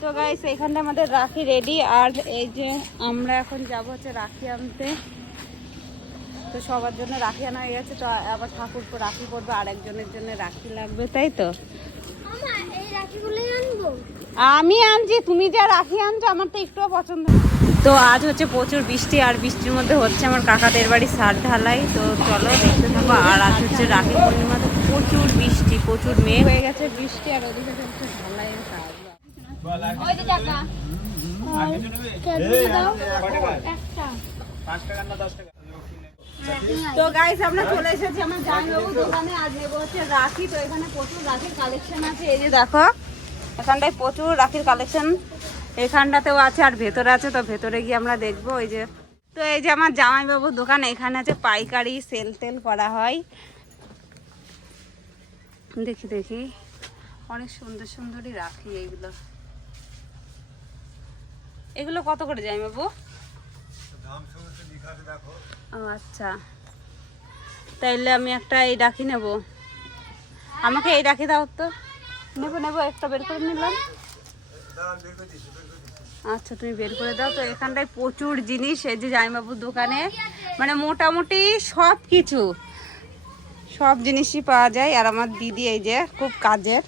তো গাইস এখানটা আমাদের রাখি রেডি, আর এই যে আমরা এখন যাব হচ্ছে রাখি আনতে। তো সবার জন্য রাখি আনা হয়ে গেছে, তো আবার ঠাকুর রাখি পড়বে, আর একজনের জন্য রাখি লাগবে, তাই তো? আমি আনছি, তুমি যা রাখি আনছো আমার তো একটুও পছন্দ না। তো আজ হচ্ছে প্রচুর বৃষ্টি, আর বৃষ্টির মধ্যে হচ্ছে আমার কাকাদের বাড়ি ছাদ ঢালাই। তো চলো দেখতে থাকো। আর আজ হচ্ছে রাখি পূর্ণিমা, তো প্রচুর বৃষ্টি, প্রচুর মেঘ হয়ে গেছে বৃষ্টি, আর ওদিকে হচ্ছে ঢালাইয়ের কাজ। তো গাইস আমরা চলে এসেছি আমার জামাইবাবুর দোকানে। আজ নেবো হচ্ছে রাখি। তো এখানে প্রচুর রাখির কালেকশন আছে, এই যে দেখো এখানটায় প্রচুর রাখির কালেকশন, এখানটাতেও আছে আর ভেতরে আছে। তো ভেতরে গিয়ে আমরা দেখবো। ওই যে তো এই যে আমার জামাইবাবুর দোকান, এখানে আছে পাইকারি সেল টেল করা হয়। দেখি দেখি অনেক সুন্দর সুন্দরই রাখি। এগুলো কত করে জামাইবাবু? ও আচ্ছা, তাইলে আমি একটা এই রাখি নেব। আমাকে এই রাখি দাও তো। নেবো একটা বের করে নিলাম। আচ্ছা তুমি বের করে দাও। তো এখানটায় প্রচুর জিনিস, এই যে জামাইবাবুর দোকানে মানে মোটামুটি সব জিনিসই পাওয়া যায়। আর আমার দিদি এই যে খুব কাজের।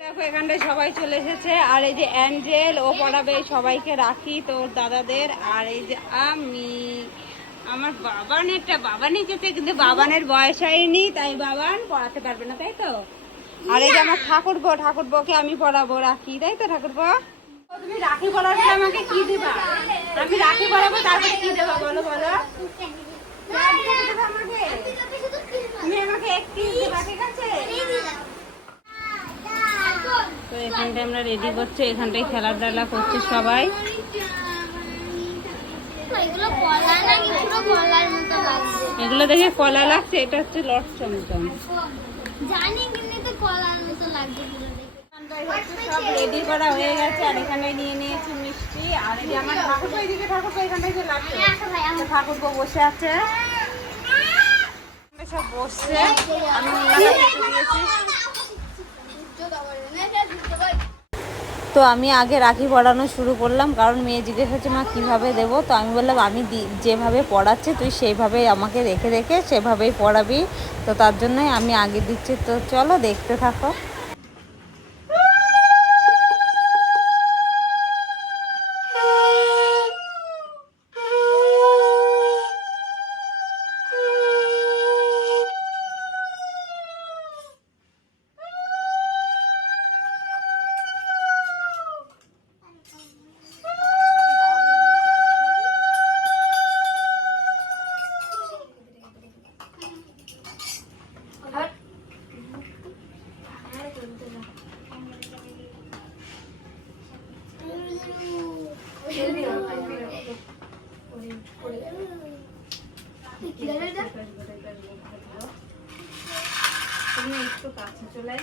দেখো এখানটায় সবাই চলে এসেছে, আর এই যে অ্যাঞ্জেল ও পড়াবে সবাইকে রাখি, তো দাদাদের। আর এই যে আমার বাবান এসেছে, কিন্তু বাবানের বয়স হয়নি, তাই বাবান পড়াতে পারবে না, তাই তো? আর এই যে আমার ঠাকুরবোকে আমি পড়াবো রাখি, তাই তো ঠাকুরবো? তুমি রাখি পড়াবে আমাকে কি দিবা? আমি রাখি পড়াবো, তারপরে কি দেবা বলো? তুমি আমাকে একটি দিবা, ঠিক আছে? তো এখানটায় আমরা রেডি করছি, এখানটায় খেলাধুলা করছে সবাই। এগুলো দেখে কলা লাগছে, এটা হচ্ছে লট চমচম। সব রেডি করা হয়ে গেছে, আর এখানে নিয়ে নিয়েছি মিষ্টি। আর এই যে আমার ঠাকুরপো, এদিকে ঠাকুরপো এখানটায় যে লাগছে, ঠাকুরপো বসে আছে, সব বসছে। আমি দিয়েছি। তো আমি আগে রাখি পরানো শুরু করলাম, কারণ মেয়ে জিজ্ঞেস করছে মা কীভাবে দেবো। তো আমি বললাম আমি যেভাবে পড়াচ্ছি তুই সেইভাবেই আমাকে রেখে সেভাবেই পড়াবি। তো তার জন্যই আমি আগে দিচ্ছি। তো চলো দেখতে থাকো। একটু কাছে চলে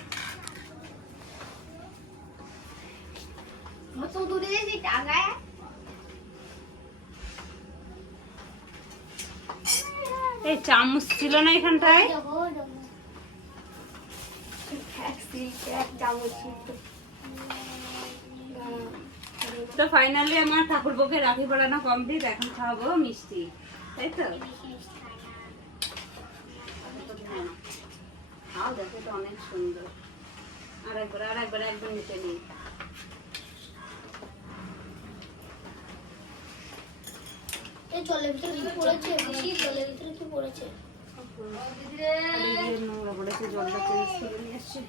এই চামচ ছিল না এখানটায়। তো ফাইনালি আমার ঠাকুরপোকে রাখি পড়ানো কমপ্লিট, এখন খাওয়াবো মিষ্টি, তাই তো? খাও, দেখো তো অনেক সুন্দর। আরেকবার একদম নিচে নিই। জলের ভিতরে কি পড়েছে? জলের ভিতরে কি পড়েছে? নোংরা পড়েছে, জলটা চেঞ্জ করে নিয়ে আসছি।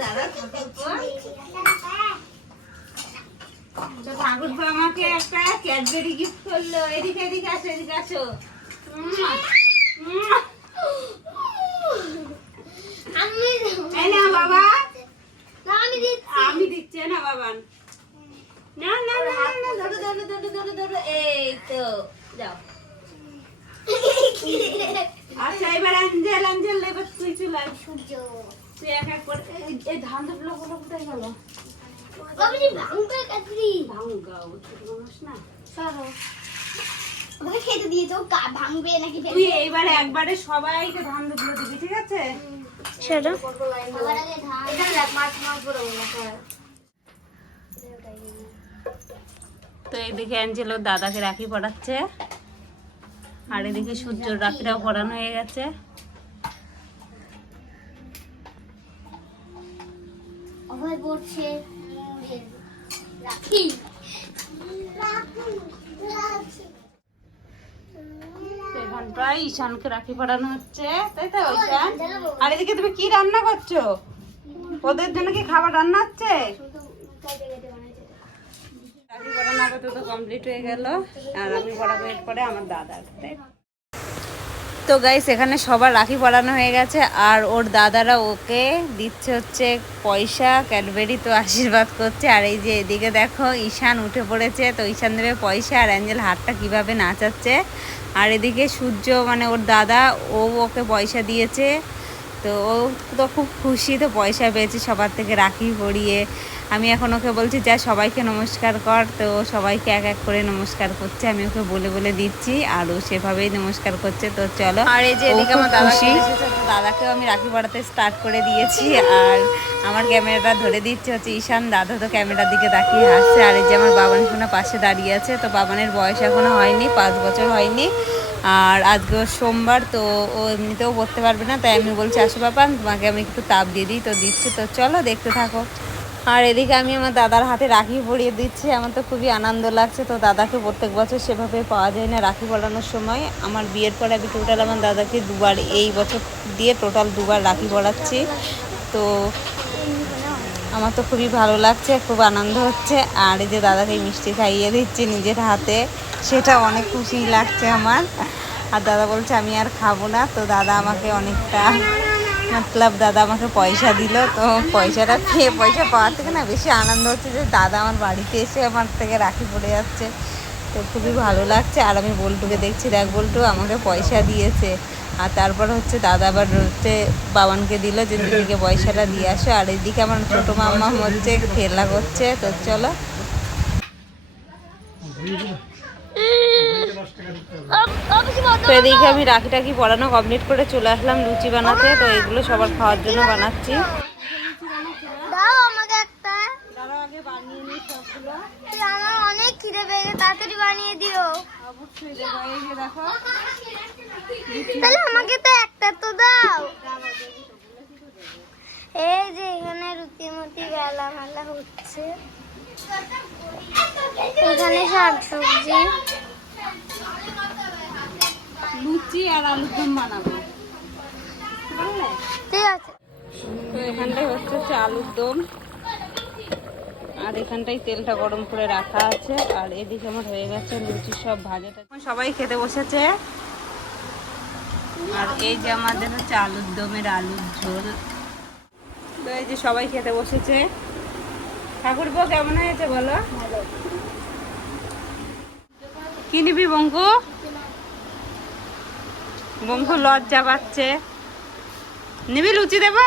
দাঁড়া ঠাকুরপো আমাকে একটা ক্যাডবেরি গিফট করলো। এদিকে আসো। বাবা আমি দিচ্ছি না বাবা, না ধরো। এই তো যাও। আমি সূর্য। তুই এক এক করে এই ধান দুপুলো গুলো কোথায় গেল? বাবুজি ভাঙবে কাটলি। ভাঙা ও ছোট মানুষ না। সরো। আমাকে খেতে দিয়েছো ভাঙবে নাকি? তুই এইবারে একবারে সবাইকে ধান দুপুলো দিবি, ঠিক আছে? সরো। সবার আগে ধান। এটা দেখ মাছ বড় বড় স্যার। তো এইদিকে অ্যাঞ্জেলো দাদাকে রাখি পড়াচ্ছে, আর এদিকে সূর্যর রাখিটাও পড়ানো হয়ে গেছে। অভয় পড়ছে রাখি। তো এখন প্রায় ঈশানকে রাখি পড়ানো হচ্ছে, তাই তো ঈশান? আর এদিকে তুমি কি রান্না করছো? ওদের জন্য কি খাবার রান্না হচ্ছে? রাখি পড়ানো আপাতত কমপ্লিট হয়ে গেল, আর আমি পড়াবো এরপরে আমার দাদার। তো গাইস এখানে সবার রাখি পড়ানো হয়ে গেছে, আর ওর দাদারা ওকে দিচ্ছে হচ্ছে পয়সা, ক্যাডবেরি, তো আশীর্বাদ করছে। আর এই যে এদিকে দেখো ঈশান উঠে পড়েছে, তো ঈশান দেবে পয়সা, আর অ্যাঞ্জেল হাতটা কিভাবে নাচাচ্ছে। আর এদিকে সূর্য মানে ওর দাদা, ও ওকে পয়সা দিয়েছে, তো ও তো খুব খুশি, তো পয়সা পেয়েছে সবার থেকে রাখি পরিয়ে। আমি এখন ওকে বলছি যা সবাইকে নমস্কার কর, তো সবাইকে এক এক করে নমস্কার করছে, আমি ওকে বলে বলে দিচ্ছি, আর ও সেভাবেই নমস্কার করছে। তো চলো, আর এই যে এদিকে আমার দাদা এসেছে, তো দাদাকেও আমি রাখি পড়াতে স্টার্ট করে দিয়েছি, আর আমার ক্যামেরাটা ধরে দিচ্ছে হচ্ছে ঈশান। দাদা তো ক্যামেরার দিকে তাকিয়ে হাসছে, আর এই যে আমার বাবানের শোনা পাশে দাঁড়িয়ে আছে। তো বাবানের বয়স এখনো হয়নি, 5 বছর হয়নি, আর আজকে সোমবার, তো ও এমনিতেও পড়তে পারবে না, তাই আমি বলছি আসো বাবা তোমাকে আমি একটু তাপ দিয়ে দিই, তো দিচ্ছে। তো চলো দেখতে থাকো। আর এদিকে আমি আমার দাদার হাতে রাখি পরিয়ে দিচ্ছি, আমার তো খুবই আনন্দ লাগছে। তো দাদাকে প্রত্যেক বছর সেভাবে পাওয়া যায় না রাখি পরানোর সময়। আমার বিয়ের পরে আমি টোটাল আমার দাদাকে দুবার, এই বছর দিয়ে টোটাল 2বার রাখি পরাচ্ছি। তো আমার তো খুবই ভালো লাগছে, খুব আনন্দ হচ্ছে। আর এই যে দাদাকে মিষ্টি খাইয়ে দিচ্ছি নিজের হাতে, সেটা অনেক খুশি লাগছে আমার। আর দাদা বলছে আমি আর খাবো না, তো দাদা আমাকে অনেকটা মতলব দাদা আমাকে পয়সা দিল। তো পয়সাটা খেয়ে, পয়সা পাওয়ার থেকে না বেশি আনন্দ হচ্ছে যে দাদা আমার বাড়িতে এসে আমার থেকে রাখি পড়ে যাচ্ছে, তো খুবই ভালো লাগছে। আর আমি বল্টুকে দেখছি, দেখ বল্টু আমাকে পয়সা দিয়েছে। আর তারপর হচ্ছে দাদা আবার হচ্ছে বাবানকে দিল যে দিদিকে পয়সাটা দিয়ে আসো। আর এদিকে আমার ছোটো মাম্মা হচ্ছে খেলা করছে। তো চলো, তো এদিকে আমি রাখি টাকি পড়ানো কমপ্লিট করে চলে আসলাম লুচি বানাতে। তো এগুলো সবার খাওয়ার জন্য বানাচ্ছি। দাও আমাকে একটা। দাঁড়াও আগে বানিয়ে নিই সবগুলো। আমার অনেক খিদে পেয়ে গেছে, তাড়াতাড়ি বানিয়ে দিও। অবশ্যই দেবো, এই যে দেখো। তাহলে আমাকে তো একটা তো দাও। এই যে এখানে রুটি মুটি বেলা মেলা হচ্ছে, এখানে শাক সবজি, লুচি আর আলুর দম বানাবো, ঠিক আছে। তো এখানটাই হচ্ছে আলুর দম, আর এখানটাই তেলটা গরম করে রাখা আছে। আর এদিকে আমার হয়ে গেছে লুচি সব ভাজাটা, সবাই খেতে বসেছে। আর এই যে আমাদের হচ্ছে আলুর দমের আলুর ঝোল। তো এই যে সবাই খেতে বসেছে। ঠাকুরপো কেমন হয়েছে বলো? কি নিবি বঙ্কু? বঙ্কু লজ্জা পাচ্ছে। নিবি লুচি দেবো?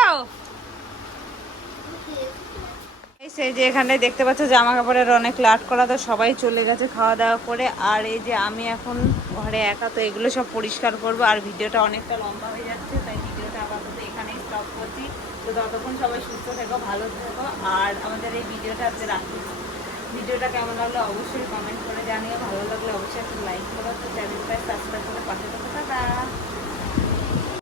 সেই যে এখানটায় দেখতে পাচ্ছ জামা কাপড়ের অনেক লাট করা, তো সবাই চলে গেছে খাওয়া দাওয়া করে। আর এই যে আমি এখন ঘরে একা, তো এগুলো সব পরিষ্কার করবো। আর ভিডিওটা অনেকটা লম্বা হয়ে যাচ্ছে, তাই ভিডিওটা আপাতত এখানেই স্টপ করছি। তো ততক্ষণ সবাই সুস্থ থেকো, ভালো থেকো। আর আমাদের এই ভিডিওটা আজকে রাখছি। ভিডিওটা কেমন লাগলো অবশ্যই কমেন্ট করে জানিও, ভালো লাগলে অবশ্যই